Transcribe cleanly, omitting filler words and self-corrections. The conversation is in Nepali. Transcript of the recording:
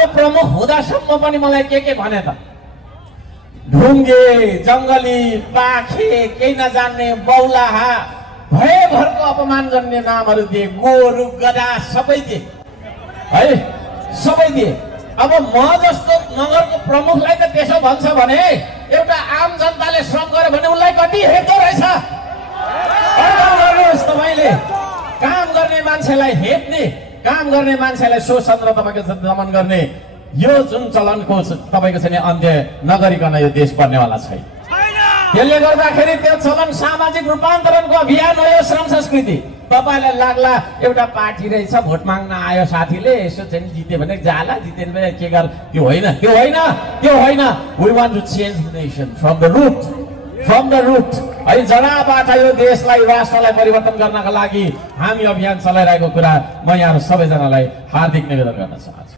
नगरको प्रमुख हुँदासम्म पनि मलाई के भने त ढुङ्गे जङ्गली पाखे केही नजान्ने बौलाहा भयभरको अपमान गर्ने नामहरू दिए, गोरु गधा सबै दिए है, सबै दिए। अब म जस्तो नगरको प्रमुखलाई त त्यसो भन्छ भने एउटा आम जनताले श्रम गर्यो भने उनलाई कति हेर्दो रहेछ। तपाईँले काम गर्ने मान्छेलाई हेप्ने, काम गर्ने मान्छेलाई शोषण र तपाईँको दमन गर्ने यो जुन चलनको तपाईँको चाहिँ अन्त्य नगरिकन यो देश बन्नेवाला छैन। त्यसले गर्दाखेरि त्यो चलन सामाजिक रूपान्तरणको अभियान हो यो श्रम संस्कृति। तपाईँलाई लाग्ला एउटा पार्टी रहेछ, भोट माग्न आयो साथीले, यसो चाहिँ जित्यो भने जाला, जितेन भने के गर, त्यो होइन, त्यो होइन, त्यो होइन। We want to change the nation from the root, from the root. है जडाबाट यो देशलाई, राष्ट्रलाई परिवर्तन गर्नका लागि हामी अभियान चलाइरहेको कुरा म यहाँ सबैजनालाई हार्दिक निवेदन गर्न चाहन्छु।